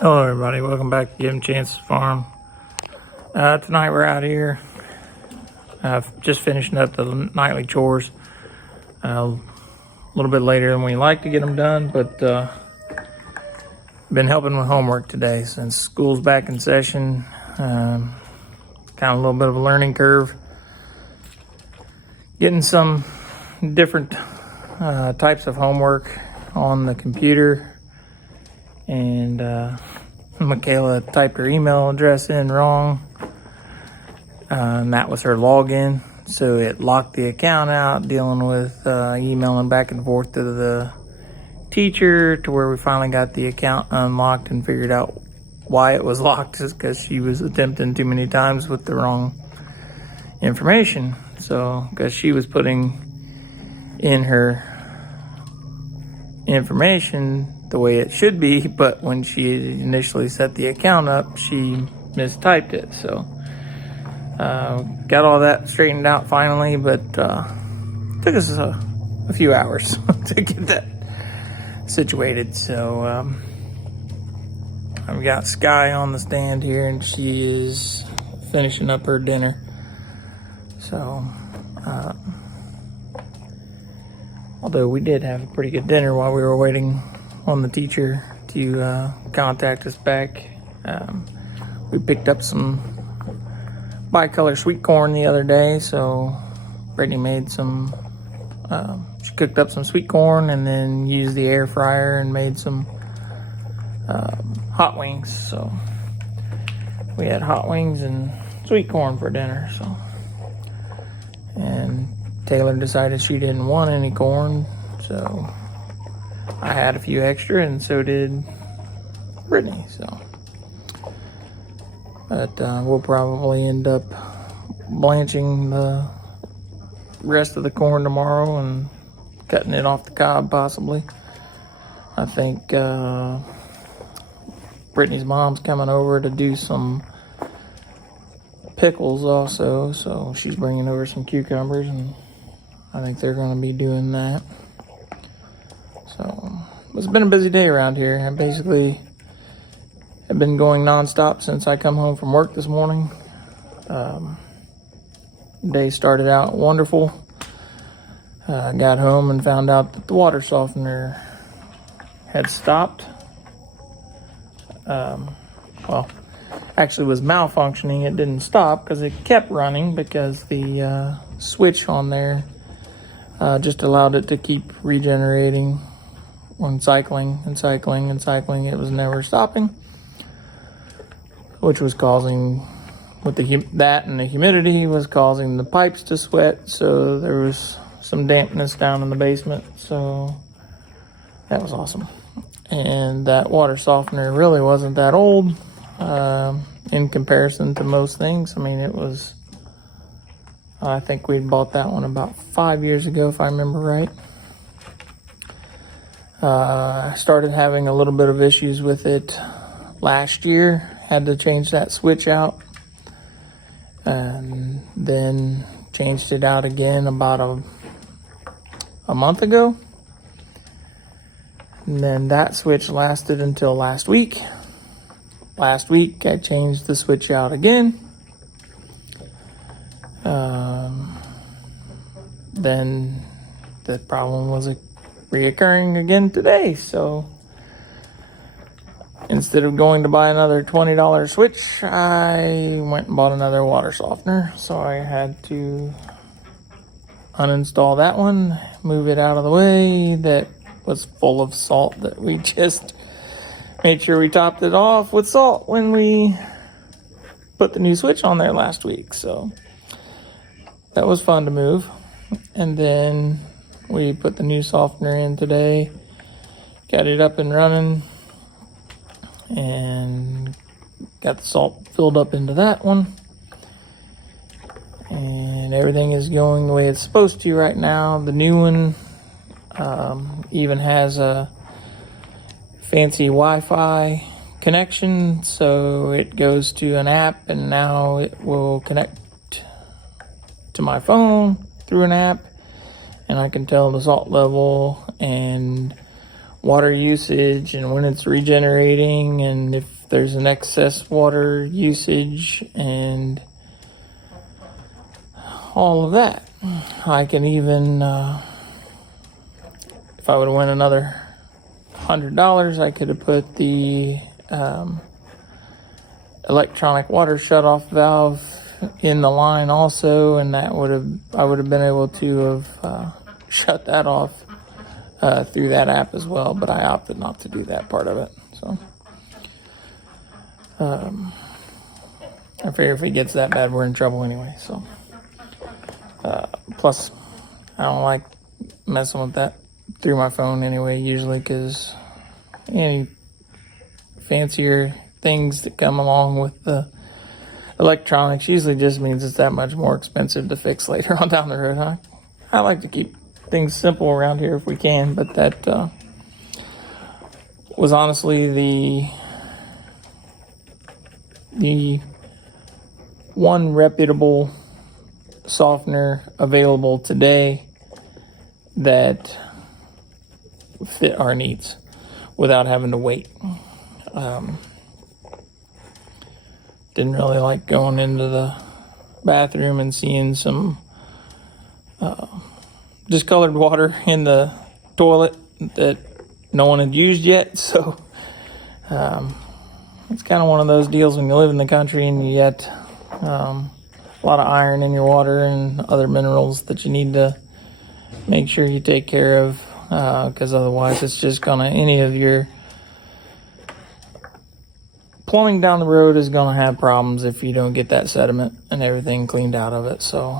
Hello everybody, welcome back to Given Chances Farm. Tonight we're out here, just finishing up the nightly chores. A little bit later than we like to get them done, but been helping with homework today since school's back in session. Kind of a little bit of a learning curve. Getting some different types of homework on the computer. And Michaela typed her email address in wrong, and that was her login, so it locked the account out, dealing with emailing back and forth to the teacher, to where we finally got the account unlocked and figured out why it was locked is because she was attempting too many times with the wrong information. So because she was putting in her information the way it should be, but when she initially set the account up, she mistyped it. So got all that straightened out finally, but took us a few hours to get that situated. So I've got Sky on the stand here, and she is finishing up her dinner. So although we did have a pretty good dinner while we were waiting on the teacher to contact us back. We picked up some bicolor sweet corn the other day, so Brittany made some, she cooked up some sweet corn and then used the air fryer and made some hot wings. So we had hot wings and sweet corn for dinner. So, and Taylor decided she didn't want any corn, so I had a few extra, and so did Brittany. So, but we'll probably end up blanching the rest of the corn tomorrow and cutting it off the cob, possibly. I think Brittany's mom's coming over to do some pickles also, so she's bringing over some cucumbers, and I think they're going to be doing that. So it's been a busy day around here. I basically have been going nonstop since I come home from work this morning. Day started out wonderful. Got home and found out that the water softener had stopped. Well, actually was malfunctioning. It didn't stop because it kept running, because the switch on there just allowed it to keep regenerating on cycling and cycling and cycling. It was never stopping, which was causing, with that and the humidity, was causing the pipes to sweat. So there was some dampness down in the basement. So that was awesome. And that water softener really wasn't that old in comparison to most things. I mean, it was, I think we bought that one about 5 years ago, if I remember right. I started having a little bit of issues with it last year. Had to change that switch out, and then changed it out again about a month ago. And then that switch lasted until last week. Last week I changed the switch out again. Then the problem was reoccurring again today. So instead of going to buy another $20 switch, I went and bought another water softener. So I had to uninstall that one, move it out of the way. That was full of salt that we just made sure we topped it off with salt when we put the new switch on there last week. So that was fun to move. And then we put the new softener in today, got it up and running, and got the salt filled up into that one. And everything is going the way it's supposed to right now. The new one even has a fancy Wi-Fi connection, so it goes to an app, and now it will connect to my phone through an app, and I can tell the salt level and water usage and when it's regenerating, and if there's an excess water usage and all of that. I can even, if I would have won another $100, I could have put the electronic water shutoff valve in the line also, and I would have been able to have shut that off through that app as well, but I opted not to do that part of it. So I figure if it gets that bad, we're in trouble anyway. So plus, I don't like messing with that through my phone anyway, usually, because any fancier things that come along with the electronics usually just means it's that much more expensive to fix later on down the road. I like to keep things simple around here if we can, but that was honestly the one reputable softener available today that fit our needs without having to wait. Didn't really like going into the bathroom and seeing some discolored water in the toilet that no one had used yet. So it's kind of one of those deals when you live in the country and you get a lot of iron in your water and other minerals that you need to make sure you take care of, because otherwise it's just gonna, any of your plumbing down the road is gonna have problems if you don't get that sediment and everything cleaned out of it. So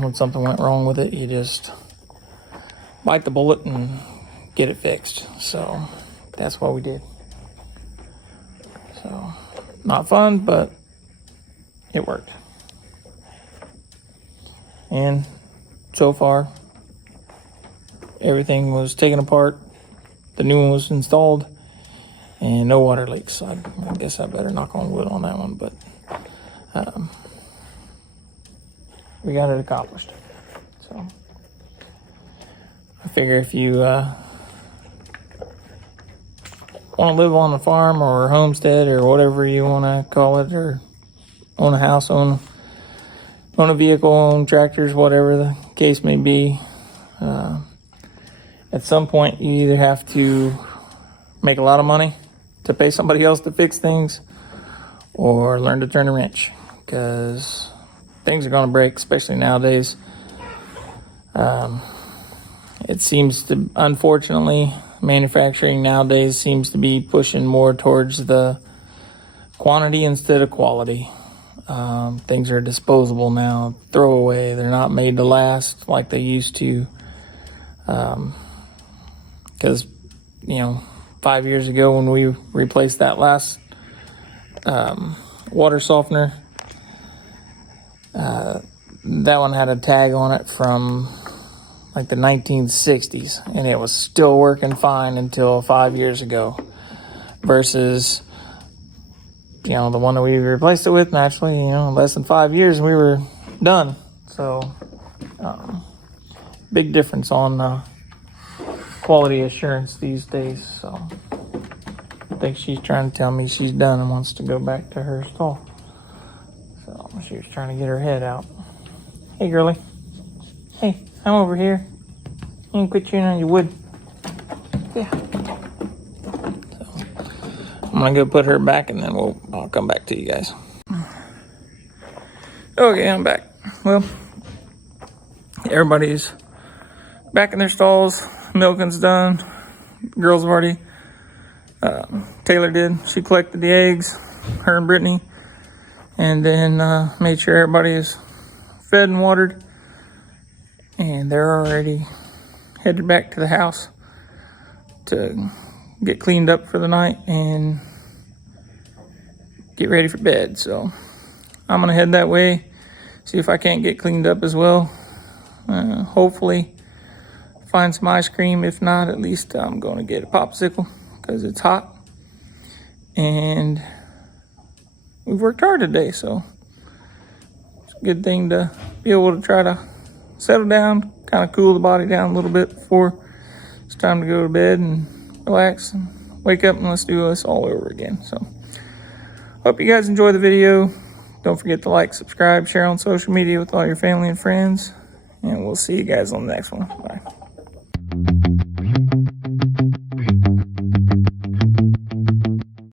when something went wrong with it, you just bite the bullet and get it fixed. So that's what we did. So not fun, but it worked. And so far, everything was taken apart, the new one was installed, and no water leaks. So I guess I better knock on wood on that one, but we got it accomplished. So I figure if you want to live on a farm or a homestead or whatever you want to call it, or own a house, own a vehicle, own tractors, whatever the case may be, at some point you either have to make a lot of money to pay somebody else to fix things, or learn to turn a wrench, because things are going to break, especially nowadays. It seems to, unfortunately, manufacturing nowadays seems to be pushing more towards the quantity instead of quality. Things are disposable now, throwaway. They're not made to last like they used to. Because, 5 years ago when we replaced that last water softener, that one had a tag on it from like the 1960s, and it was still working fine until 5 years ago, versus the one that we replaced it with, naturally, less than 5 years we were done. So big difference on quality assurance these days. So I think she's trying to tell me she's done and wants to go back to her stall. So she was trying to get her head out. Hey, girlie. Hey, I'm over here. You can quit chewing on your wood. Yeah. So I'm gonna go put her back, and then I'll come back to you guys. Okay, I'm back. Well, everybody's back in their stalls. Milking's done. Girls have already. Taylor did. She collected the eggs. Her and Brittany, and then made sure everybody is fed and watered. And they're already headed back to the house to get cleaned up for the night and get ready for bed. So I'm gonna head that way, see if I can't get cleaned up as well. Hopefully find some ice cream. If not, at least I'm gonna get a popsicle because it's hot. And we've worked hard today, so it's a good thing to be able to try to settle down, kind of cool the body down a little bit before it's time to go to bed and relax and wake up and let's do this all over again. So hope you guys enjoy the video. Don't forget to like, subscribe, share on social media with all your family and friends, and we'll see you guys on the next one. Bye.